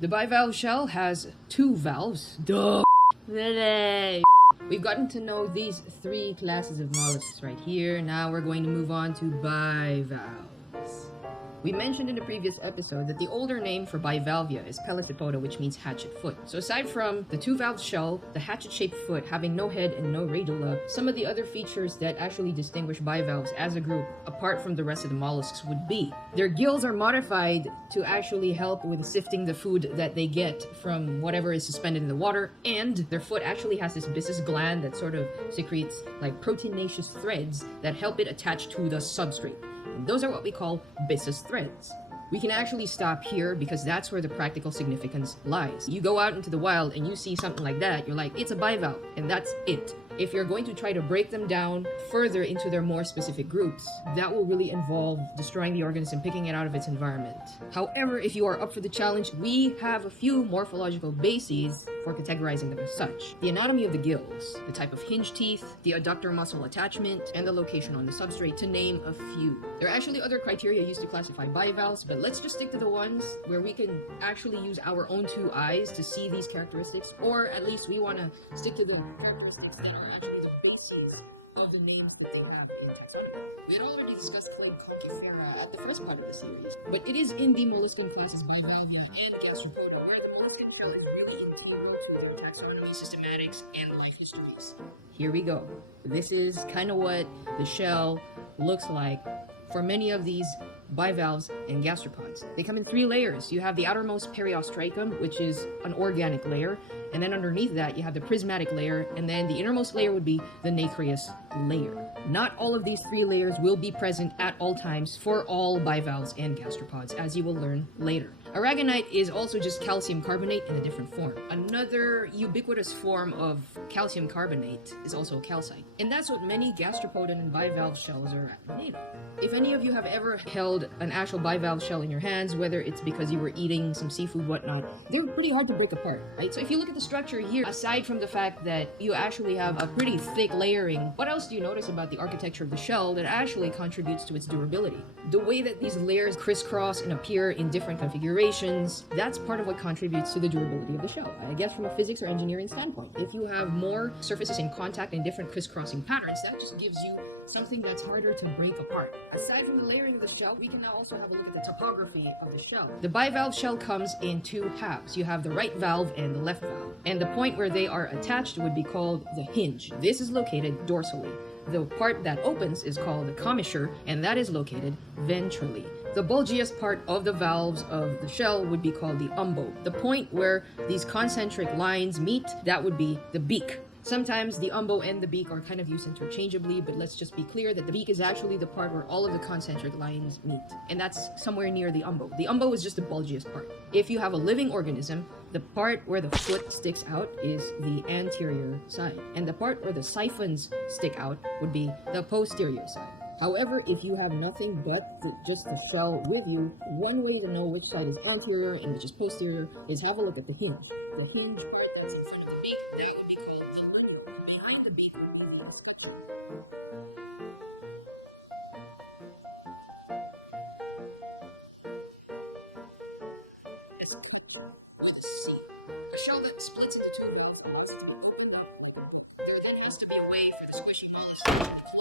The bivalve shell has two valves. Duh. We've gotten to know these three classes of mollusks right here. Now we're going to move on to bivalves. We mentioned in the previous episode that the older name for Bivalvia is Pelicipoda, which means hatchet foot. So aside from the two-valved shell, the hatchet-shaped foot having no head and no radula, some of the other features that actually distinguish bivalves as a group, apart from the rest of the mollusks, would be their gills are modified to actually help with sifting the food that they get from whatever is suspended in the water, and their foot actually has this byssus gland that sort of secretes like proteinaceous threads that help it attach to the substrate. And those are what we call byssus threads. We can actually stop here because that's where the practical significance lies. You go out into the wild and you see something like that, you're like, it's a bivalve, and that's it. If you're going to try to break them down further into their more specific groups, that will really involve destroying the organism, picking it out of its environment. However, if you are up for the challenge, we have a few morphological bases for categorizing them as such. The anatomy of the gills, the type of hinge teeth, the adductor muscle attachment, and the location on the substrate, to name a few. There are actually other criteria used to classify bivalves, but let's just stick to the ones where we can actually use our own two eyes to see these characteristics, or at least we want to stick to the characteristics that are actually the bases of the names that they have in taxonomy. We had already discussed clade conchifera at the first part of the series, but it is in the molluscan classes Bivalvia and Gastropoda where the molluscan pairs really integral to their taxonomy, systematics, and life histories. Here we go. This is kind of what the shell looks like for many of these bivalves and gastropods. They come in three layers. You have the outermost periostracum, which is an organic layer, and then underneath that you have the prismatic layer, and then the innermost layer would be the nacreous layer. Not all of these three layers will be present at all times for all bivalves and gastropods, as you will learn later. Aragonite is also just calcium carbonate in a different form. Another ubiquitous form of calcium carbonate is also calcite, and that's what many gastropod and bivalve shells are made of. If any of you have ever held an actual bivalve shell in your hands, whether it's because you were eating some seafood, whatnot, they're pretty hard to break apart, right? So if you look at the structure here, aside from the fact that you actually have a pretty thick layering, what else do you notice about the architecture of the shell that actually contributes to its durability? The way that these layers crisscross and appear in different configurations, that's part of what contributes to the durability of the shell. I guess from a physics or engineering standpoint, if you have more surfaces in contact in different crisscrossing patterns, that just gives you something that's harder to break apart. Aside from the layering of the shell, we can now also have a look at the topography of the shell. The bivalve shell comes in two halves. You have the right valve and the left valve, and the point where they are attached would be called the hinge. This is located dorsally. The part that opens is called the commissure, and that is located ventrally. The bulgiest part of the valves of the shell would be called the umbo. The point where these concentric lines meet, that would be the beak. Sometimes the umbo and the beak are kind of used interchangeably, but let's just be clear that the beak is actually the part where all of the concentric lines meet, and that's somewhere near the umbo. The umbo is just the bulgiest part. If you have a living organism, the part where the foot sticks out is the anterior side, and the part where the siphons stick out would be the posterior side. However, if you have nothing but just the shell with you, one way to know which side is anterior and which is posterior is have a look at the hinge. The hinge part that's in front of the beak, that would be called the reticle. Behind the beak. It's called C. A shell that splits into two parts. There has to be a way for the squishy mollusk to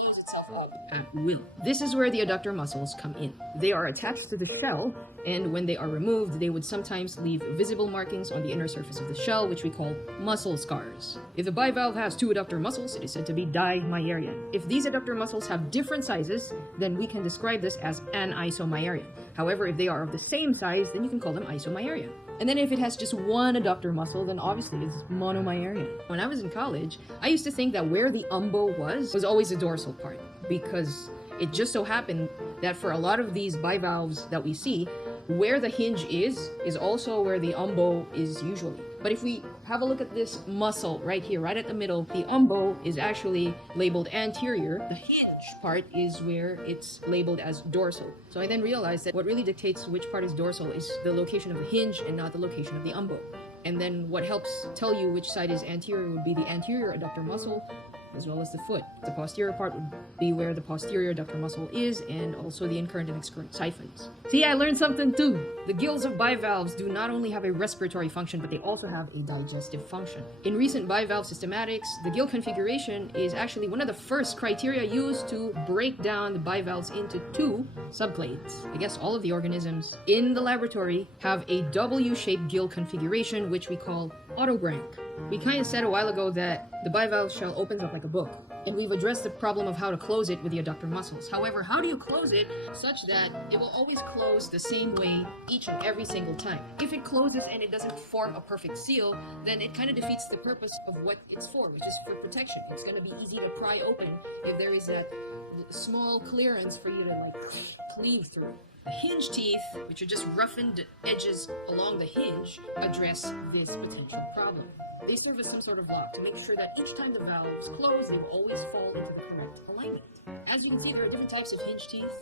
close itself up at will. This is where the adductor muscles come in. They are attached to the shell, and when they are removed, they would sometimes leave visible markings on the inner surface of the shell, which we call muscle scars. If the bivalve has two adductor muscles, it is said to be dimyarian. If these adductor muscles have different sizes, then we can describe this as anisomyarian. However, if they are of the same size, then you can call them isomyarian. And then if it has just one adductor muscle, then obviously it's monomyarian. When I was in college, I used to think that where the umbo was always the dorsal part, because it just so happened that for a lot of these bivalves that we see, where the hinge is also where the umbo is usually. But if we have a look at this muscle right here, right at the middle, the umbo is actually labeled anterior. The hinge part is where it's labeled as dorsal. So I then realized that what really dictates which part is dorsal is the location of the hinge and not the location of the umbo. And then what helps tell you which side is anterior would be the anterior adductor muscle, as well as the foot. The posterior part would be where the posterior adductor muscle is, and also the incurrent and excurrent siphons. See, I learned something too. The gills of bivalves do not only have a respiratory function, but they also have a digestive function. In recent bivalve systematics, the gill configuration is actually one of the first criteria used to break down the bivalves into two subclades. I guess all of the organisms in the laboratory have a W-shaped gill configuration, which we call autobranch. We kind of said a while ago that the bivalve shell opens up like a book, and we've addressed the problem of how to close it with the adductor muscles. However, how do you close it such that it will always close the same way each and every single time? If it closes and it doesn't form a perfect seal, then it kind of defeats the purpose of what it's for, which is for protection. It's going to be easy to pry open if there is that small clearance for you to like cleave through. The hinge teeth, which are just roughened edges along the hinge, address this potential problem. They serve as some sort of lock to make sure that each time the valves close, they will always fall into the correct alignment. As you can see, there are different types of hinge teeth,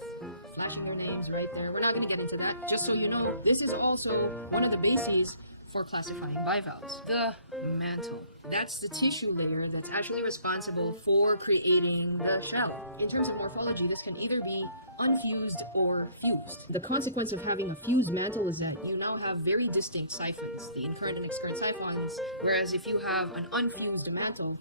flashing their names right there. We're not going to get into that. Just so you know, this is also one of the bases for classifying bivalves. The mantle. That's the tissue layer that's actually responsible for creating the shell. In terms of morphology, this can either be unfused or fused. The consequence of having a fused mantle is that you now have very distinct siphons, the incurrent and excurrent siphons, whereas if you have an unfused mantle,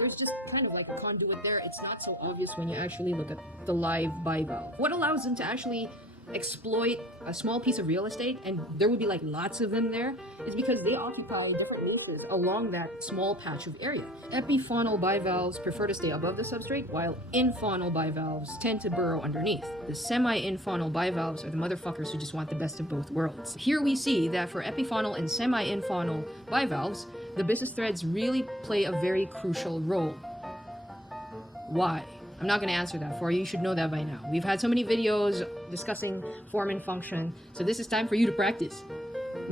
there's just kind of like a conduit there. It's not so obvious when you actually look at the live bivalve. What allows them to actually exploit a small piece of real estate, and there would be like lots of them there, is because they occupy different niches along that small patch of area. Epifaunal bivalves prefer to stay above the substrate, while infaunal bivalves tend to burrow underneath. The semi-infaunal bivalves are the motherfuckers who just want the best of both worlds. Here we see that for epifaunal and semi-infaunal bivalves, the business threads really play a very crucial role. Why? I'm not going to answer that for you. You should know that by now. We've had so many videos discussing form and function, so this is time for you to practice.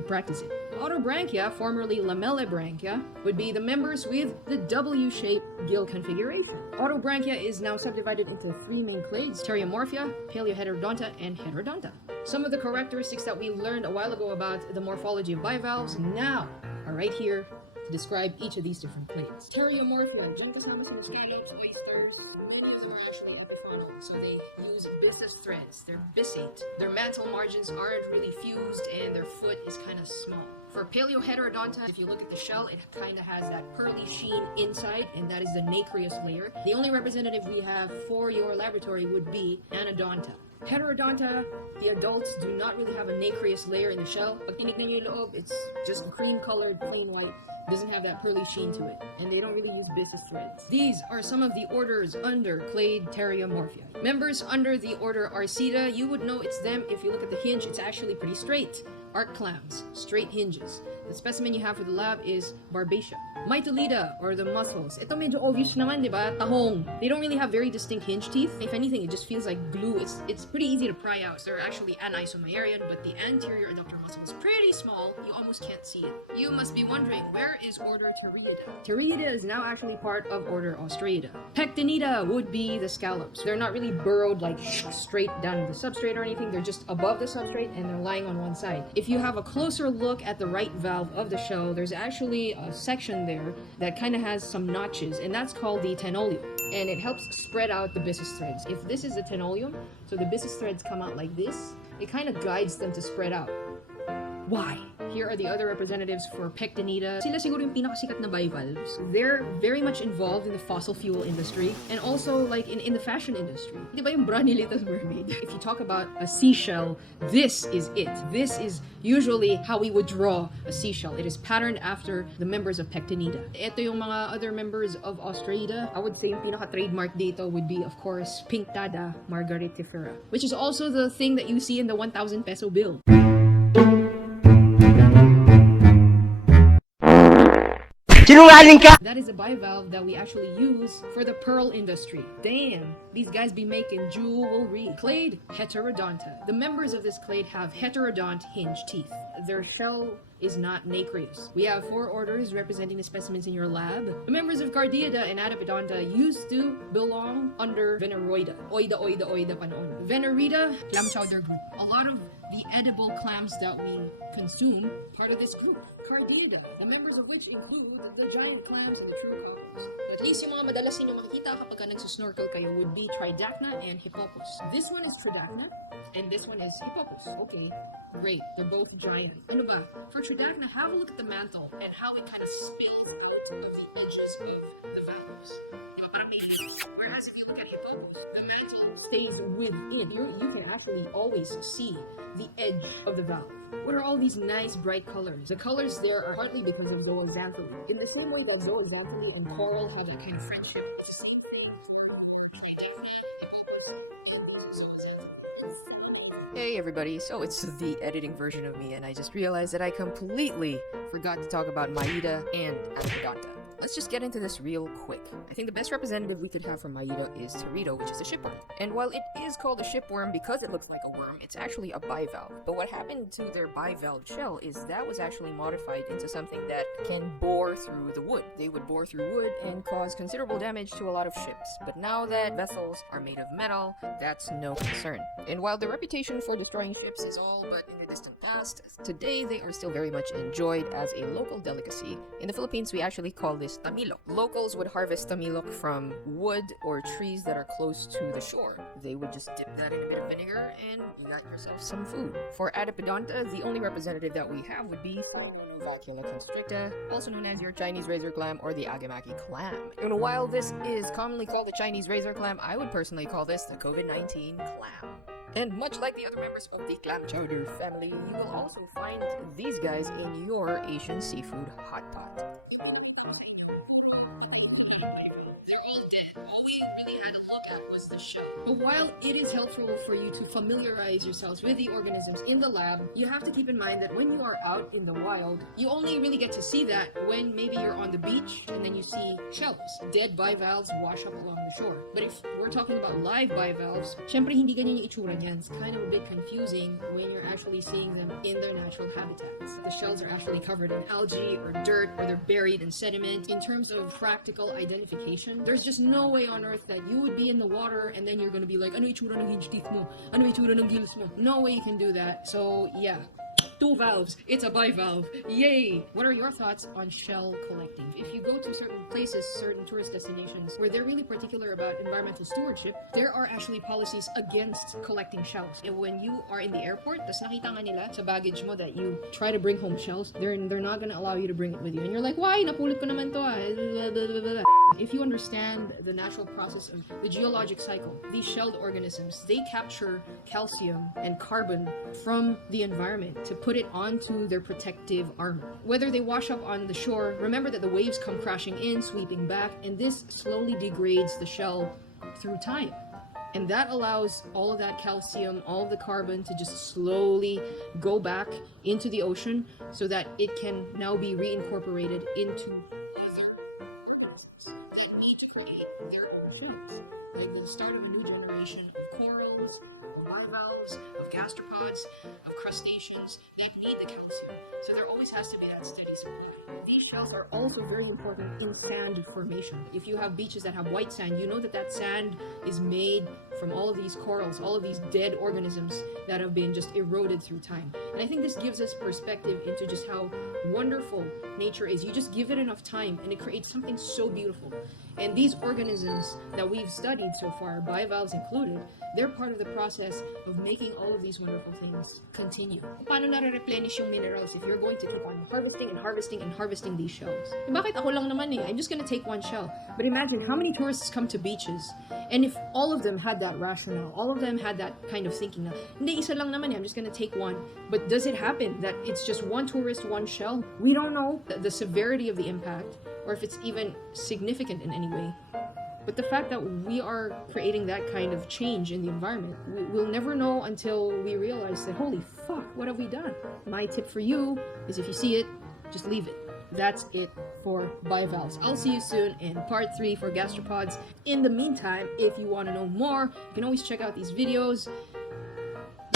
Practice it. Autobranchia, formerly lamellibranchia, would be the members with the W-shaped gill configuration. Autobranchia is now subdivided into three main clades: Pteriomorphia, Paleoheterodonta, and Heterodonta. Some of the characteristics that we learned a while ago about the morphology of bivalves now are right here to describe each of these different clades. Pteriomorphia, dyan kasama sa scallops, oysters. Many of them are actually epifaunal, so they use bistus threads. They're bisate. Their mantle margins aren't really fused, and their foot is kind of small. For Paleoheterodonta, if you look at the shell, it kind of has that pearly sheen inside, and that is the nacreous layer. The only representative we have for your laboratory would be Anodonta. Heterodonta, the adults do not really have a nacreous layer in the shell. Pag tinignan niyo yung loob, it's just cream-colored, plain white. Doesn't have that pearly sheen to it, and they don't really use bistus threads. These are some of the orders under clade Pteriomorphia. Members under the order Arcida, you would know it's them if you look at the hinge. It's actually pretty straight. Arc clams, straight hinges. The specimen you have for the lab is Barbatia. Mytilida, or the mussels. Ito medyo obvious naman, di ba? Tahong. They don't really have very distinct hinge teeth. If anything, it just feels like glue. It's pretty easy to pry out. So they're actually anisomyarian, but the anterior adductor muscle is pretty small. You almost can't see it. You must be wondering, where is order Pteriida? Pteriida is now actually part of order Ostreida. Pectinida would be the scallops. They're not really burrowed like straight down the substrate or anything. They're just above the substrate and they're lying on one side. If you have a closer look at the right valve of the shell, there's actually a section there that kind of has some notches, and that's called the tenolium, and it helps spread out the bissus threads. If this is the tenolium, so the bissus threads come out like this, it kind of guides them to spread out. Why? Here are the other representatives for Pectinida. Sila siguro yung pinakasikat na bivalves. They're very much involved in the fossil fuel industry and also like in the fashion industry. Di ba yung Branilitas mermaid? If you talk about a seashell, this is it. This is usually how we would draw a seashell. It is patterned after the members of Pectinida. Ito yung mga other members of Ostreida. I would say yung pinaka-trademark dito would be, of course, Pinctada margaritifera, which is also the thing that you see in the 1,000 peso bill. That is a bivalve that we actually use for the pearl industry. Damn, these guys be making jewelry. Clade Heterodonta. The members of this clade have heterodont hinge teeth. Their shell is not nacreous. We have 4 orders representing the specimens in your lab. The members of Cardiida and Adipodonta used to belong under Veneroida. Oida pa noon. Venerida, clam chowder group. A lot of the edible clams that we consume, part of this group, Cardiida, the members of which include the giant clams and the true cockles. At least yung mga madalas ninyo makikita kapag ka nagsusnorkel kayo would be Tridacna and Hippopus. This one is Tridacna, and this one is Hippopus. Okay, great. They're both giant. Ano ba? For Tridacna, have a look at the mantle and how it kind of spathed out of the edges of the valves. Diba? Parang may. Whereas if you look at Hippopus, the mantle stays within. You can actually always see the edge of the valve. What are all these nice bright colors? The colors there are partly because of zooxanthellae. In the same way that zooxanthellae and coral have that kind of friendship, it's the same. Hey everybody, so it's the editing version of me, and I just realized that I completely forgot to talk about Maida and Adipodonta. Let's just get into this real quick. I think the best representative we could have for Maida is Teredo, which is a shipworm. And while it is called a shipworm because it looks like a worm, it's actually a bivalve. But what happened to their bivalve shell is that was actually modified into something that can bore through the wood. They would bore through wood and cause considerable damage to a lot of ships. But now that vessels are made of metal, that's no concern. And while the reputation for destroying ships is all but in the distant past, today they are still very much enjoyed as a local delicacy. In the Philippines, we actually call this tamilok. Locals would harvest tamilok from wood or trees that are close to the shore. They would just dip that in a bit of vinegar and you got yourself some food. For Adipodonta, the only representative that we have would be Vacula constricta, also known as your Chinese razor clam or the agamaki clam. And while this is commonly called the Chinese razor clam, I would personally call this the COVID-19 clam. And much like the other members of the clam chowder family, you will also find these guys in your Asian seafood hot pot. They're all dead. All we really had to look at was the shell. But while it is helpful for you to familiarize yourselves with the organisms in the lab, you have to keep in mind that when you are out in the wild, you only really get to see that when maybe you're on the beach and then you see shells. Dead bivalves wash up along the shore. But if we're talking about live bivalves, syempre hindi ganyan yung itsura niyan. It's kind of a bit confusing when you're actually seeing them in their natural habitats. The shells are actually covered in algae or dirt, or they're buried in sediment. In terms of practical identification, there's just no way on earth that you would be in the water and then you're gonna be like, ano itsura ng hinge teeth mo? Ano itsura ng gills mo? No way you can do that. So yeah. 2 valves. It's a bivalve. Yay! What are your thoughts on shell collecting? If you go to certain places, certain tourist destinations, where they're really particular about environmental stewardship, there are actually policies against collecting shells. And when you are in the airport, tas nakita nga nila sa baggage mo that you try to bring home shells, they're not gonna allow you to bring it with you. And you're like, why? Napulot ko naman to ah. If you understand the natural process of the geologic cycle, these shelled organisms, they capture calcium and carbon from the environment to put it onto their protective armor. Whether they wash up on the shore, remember that the waves come crashing in, sweeping back, and this slowly degrades the shell through time. And that allows all of that calcium, all of the carbon to just slowly go back into the ocean so that it can now be reincorporated into that need to create their own shells. Like the start of a new generation of corals, of bivalves, of gastropods, of crustaceans that need the calcium. So there always has to be that steady supply. These shells are also very important in sand formation. If you have beaches that have white sand, you know that that sand is made from all of these corals, all of these dead organisms that have been just eroded through time. And I think this gives us perspective into just how wonderful nature is. You just give it enough time and it creates something so beautiful. And these organisms that we've studied so far, bivalves included, they're part of the process of making all of these wonderful things continue. Paano nare-replenish yung minerals if you're going to keep on harvesting and harvesting and harvesting these shells? Eh, bakit ako lang naman eh? I'm just gonna take one shell. But imagine how many tourists come to beaches, and if all of them had that rationale, all of them had that kind of thinking na, hindi, isa lang naman eh, I'm just gonna take one. But does it happen that it's just one tourist, one shell? We don't know the severity of the impact, or if it's even significant in any way. But the fact that we are creating that kind of change in the environment, we'll never know until we realize that, holy fuck, what have we done? My tip for you is if you see it, just leave it. That's it for bivalves. I'll see you soon in part 3 for gastropods. In the meantime, if you want to know more, you can always check out these videos.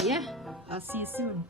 Yeah, I'll see you soon.